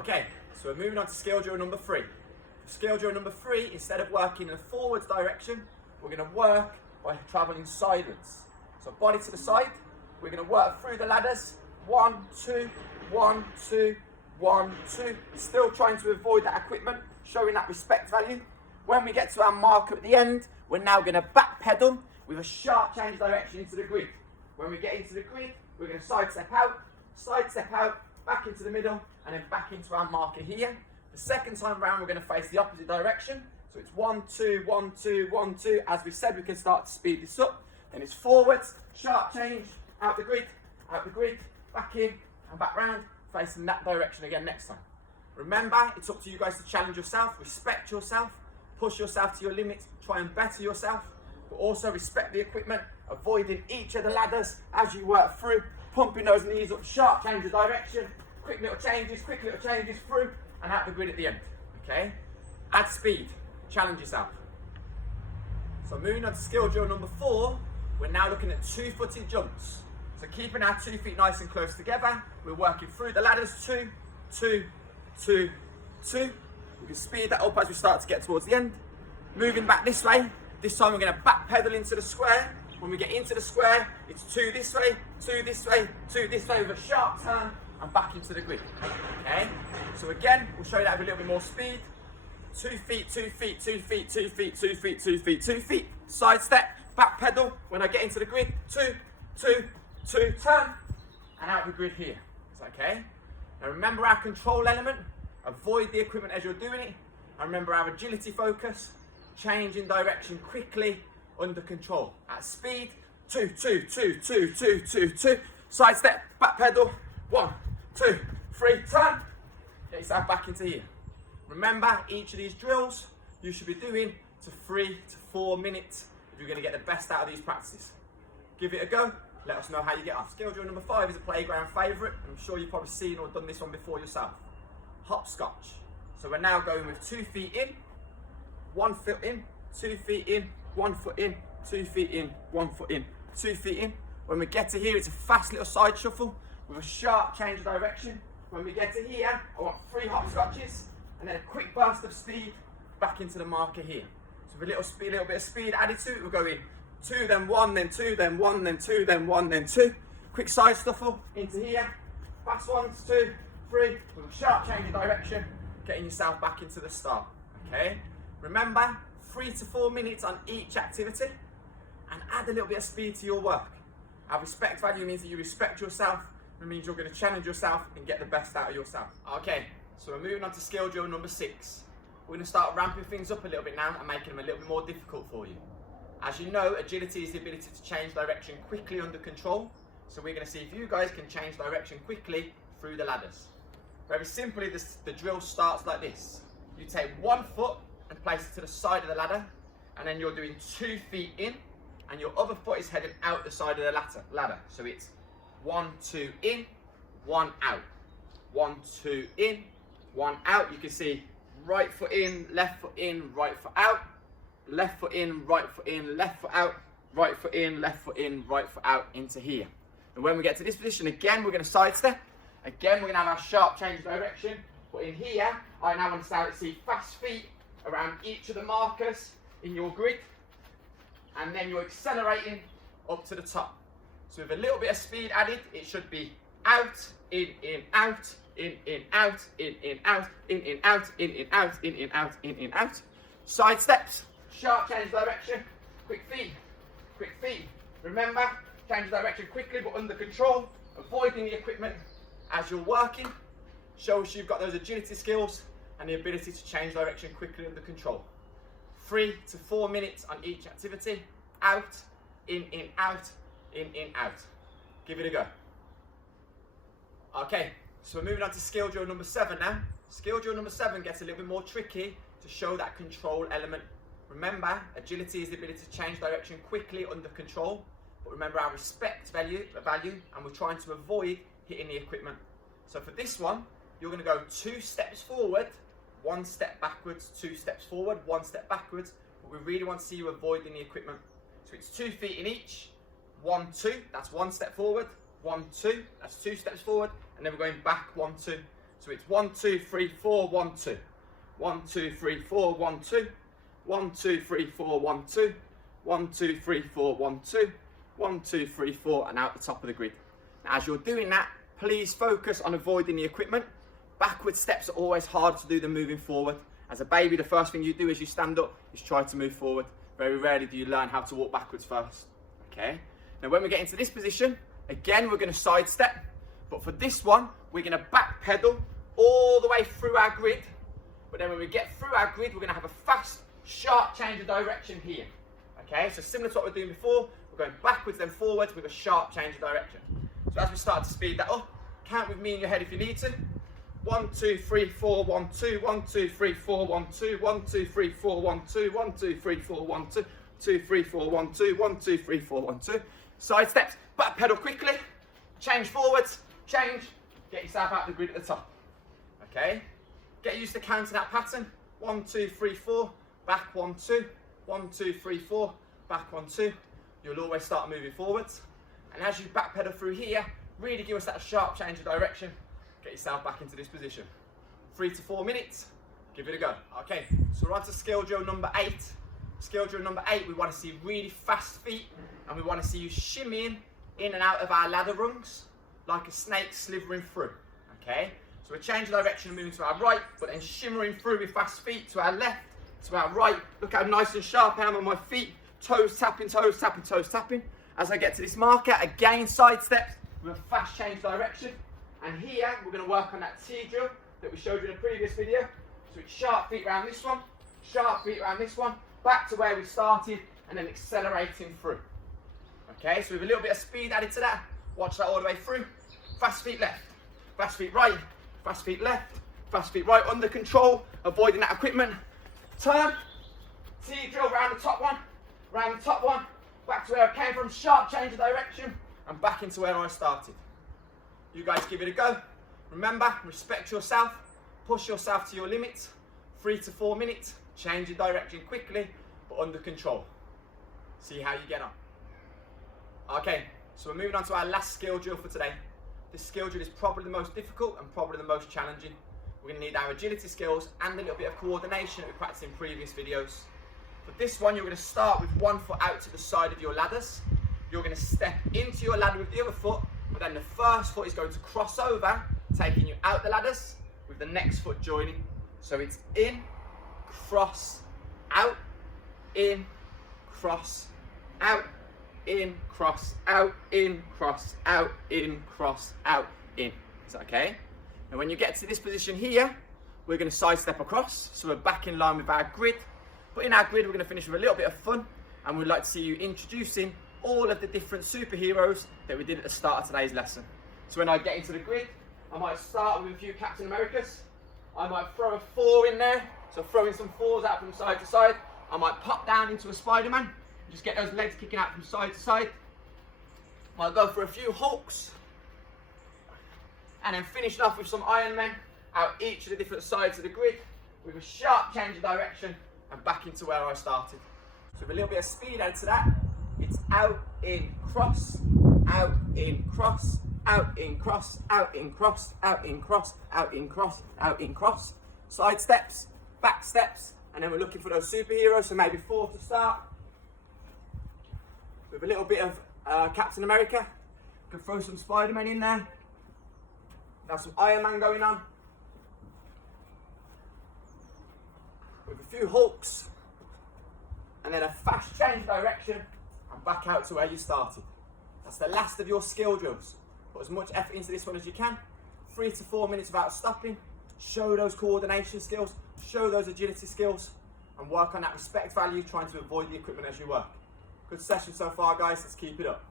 Okay, so we're moving on to skill drill number 3. For skill drill number 3, instead of working in a forwards direction, we're going to work by travelling sideways. So body to the side, we're going to work through the ladders. 1, 2, 1, 2, 1, 2. Still trying to avoid that equipment, showing that respect value. When we get to our marker at the end, we're now going to back pedal with a sharp change direction into the grid. When we get into the grid, we're going to side step out, back into the middle, and then back into our marker here. The second time round, we're going to face the opposite direction. So it's 1, 2, 1, 2, 1, 2. As we said, we can start to speed this up. Then it's forwards, sharp change, out the grid, back in, and back round, facing that direction again next time. Remember, it's up to you guys to challenge yourself, respect yourself, push yourself to your limits, try and better yourself, but also respect the equipment, avoiding each of the ladders as you work through, pumping those knees up, sharp change of direction, quick little changes through, and out the grid at the end, okay? Add speed, challenge yourself. So moving on to skill drill number 4, we're now looking at 2-footed jumps. So keeping our 2 feet nice and close together, we're working through the ladders, 2, 2, 2, 2. We can speed that up as we start to get towards the end. Moving back this way, this time we're going to back pedal into the square. When we get into the square, it's 2 this way, 2 this way, 2 this way with a sharp turn and back into the grid. Okay? So again, we'll show you that with a little bit more speed. 2 feet, 2 feet, 2 feet, 2 feet, 2 feet, 2 feet, 2 feet. Side step, back pedal. When I get into the grid, 2, 2, 2, turn, and out the grid here. Is that okay? Now remember our control element. Avoid the equipment as you're doing it. And remember our agility focus. Change in direction quickly, under control. At speed, 2, 2, 2, 2, 2, 2, 2. Side step, back pedal. 1, 2, 3, turn. Get yourself back into here. Remember, each of these drills you should be doing to 3 to 4 minutes if you're going to get the best out of these practices. Give it a go. Let us know how you get on. Skill drill number 5 is a playground favourite. I'm sure you've probably seen or done this one before yourself. Hopscotch. So we're now going with 2 feet in, 1 foot in, 2 feet in, 1 foot in, 2 feet in, 1 foot in, 2 feet in. When we get to here, it's a fast little side shuffle with a sharp change of direction. When we get to here, I want 3 hopscotches and then a quick burst of speed back into the marker here. So with a little speed, a little bit of speed added to it, we're going 2, then 1, then 2, then 1, then 2, then 1, then 2. Quick side shuffle into here. Fast 1, 2, 3, with a sharp change of direction, getting yourself back into the start, okay? Remember, 3 to 4 minutes on each activity, and add a little bit of speed to your work. Our respect value means that you respect yourself. It means you're going to challenge yourself and get the best out of yourself. Okay, so we're moving on to skill drill number 6. We're going to start ramping things up a little bit now and making them a little bit more difficult for you. As you know, agility is the ability to change direction quickly under control. So we're going to see if you guys can change direction quickly through the ladders. Very simply, the drill starts like this. You take 1 foot and place it to the side of the ladder, and then you're doing 2 feet in, and your other foot is heading out the side of the ladder. So it's 1, 2 in, 1 out. 1, 2 in, 1 out. You can see right foot in, left foot in, right foot out. Left foot in, right foot in, left foot out. Right foot in, left foot in, right foot out into here. And when we get to this position, again, we're going to sidestep. Again, we're going to have our sharp change of direction. But in here, I now want to start to see fast feet around each of the markers in your grid. And then you're accelerating up to the top. So with a little bit of speed added, it should be out, in, out, in, out, in, out, in, out, in, out, in, out, in, out. Side steps, sharp change of direction, quick feed, quick feed. Remember, change of direction quickly but under control, avoiding the equipment as you're working. Shows you've got those agility skills and the ability to change direction quickly under control. 3 to 4 minutes on each activity. Out, in, out, in, out. Give it a go. Okay, so we're moving on to skill drill number 7 now. Skill drill number 7 gets a little bit more tricky to show that control element. Remember, agility is the ability to change direction quickly under control. But remember our respect value, and we're trying to avoid hitting the equipment. So for this one, you're going to go 2 steps forward, 1 step backwards, 2 steps forward, 1 step backwards. But we really want to see you avoiding the equipment. So it's 2 feet in each, 1, 2, that's 1 step forward, 1, 2, that's 2 steps forward, and then we're going back 1, 2. So it's 1, 2, 3, 4, 1, 2. 1, 2, 3, 4, 1, 2. 1, 2, 3, 4, 1, 2. 1, 2, 3, 4, 1, 2. 1, 2, 3, 4, and out the top of the grid. Now, as you're doing that, please focus on avoiding the equipment. Backward steps are always harder to do than moving forward. As a baby, the first thing you do as you stand up is try to move forward. Very rarely do you learn how to walk backwards first. Okay? Now, when we get into this position, again, we're going to sidestep. But for this one, we're going to back pedal all the way through our grid. But then when we get through our grid, we're going to have a fast, sharp change of direction here. Okay? So similar to what we were doing before, we're going backwards then forwards with a sharp change of direction. So as we start to speed that up, count with me in your head if you need to. 1, 2, 3, 4, 1, 2, 1, 2, 3, 4, 1, 2, 1, 2, 3, 4, 1, 2, 1, 2, 3, 4, 1, 2, 2, 3, 4, 1, 2, 1, 2, 3, 4, 1, 2. Side steps, back pedal quickly, change forwards, change, get yourself out the grid at the top. Okay? Get used to counting that pattern. 1, 2, 3, 4, back 1, 2, 1, 2, 3, 4, back 1, 2. You'll always start moving forwards. And as you back pedal through here, really give us that sharp change of direction. Get yourself back into this position. 3 to 4 minutes, give it a go. Okay, so we're on to skill drill number 8. Skill drill number 8, we want to see really fast feet, and we want to see you shimmying in and out of our ladder rungs like a snake slithering through. Okay, so we're changing direction and moving to our right, but then shimmering through with fast feet to our left, to our right. Look how nice and sharp I am on my feet. Toes tapping, toes tapping, toes tapping. As I get to this marker, again side steps with a fast change direction. And here, we're going to work on that T drill that we showed you in a previous video. So it's sharp feet around this one, sharp feet around this one, back to where we started, and then accelerating through. Okay, so with a little bit of speed added to that, watch that all the way through. Fast feet left, fast feet right, fast feet left, fast feet right, under control, avoiding that equipment. Turn, T drill round the top one, back to where I came from, sharp change of direction, and back into where I started. You guys give it a go. Remember, respect yourself, push yourself to your limits. 3 to 4 minutes, change your direction quickly, but under control. See how you get on. Okay, so we're moving on to our last skill drill for today. This skill drill is probably the most difficult and probably the most challenging. We're going to need our agility skills and a little bit of coordination that we practiced in previous videos. For this one, you're going to start with one foot out to the side of your ladders. You're going to step into your ladder with the other foot, but then the first foot is going to cross over, taking you out the ladders, with the next foot joining. So it's in, cross, out, in, cross, out, in, cross, out, in, cross, out, in, cross, out, in. Is that okay? And when you get to this position here, we're going to side step across, so we're back in line with our grid. But in our grid, we're going to finish with a little bit of fun, and we'd like to see you introducing all of the different superheroes that we did at the start of today's lesson. So when I get into the grid, I might start with a few Captain Americas. I might throw a 4 in there, so throwing some 4s out from side to side. I might pop down into a Spider-Man, just get those legs kicking out from side to side. I'll go for a few Hulks, and then finishing off with some Iron Men out each of the different sides of the grid with a sharp change of direction and back into where I started. So with a little bit of speed added to that, it's out, in, cross, out, in, cross, out, in, cross, out, in, cross, out, in, cross, out, in, cross, out, in, cross. Side steps, back steps, and then we're looking for those superheroes, so maybe 4 to start. With a little bit of Captain America. You can throw some Spider-Man in there. Have some Iron Man going on. With a few Hulks. And then a fast change direction and back out to where you started. That's the last of your skill drills. Put as much effort into this one as you can. 3 to 4 minutes without stopping. Show those coordination skills, show those agility skills, and work on that respect value, trying to avoid the equipment as you work. Good session so far, guys. Let's keep it up.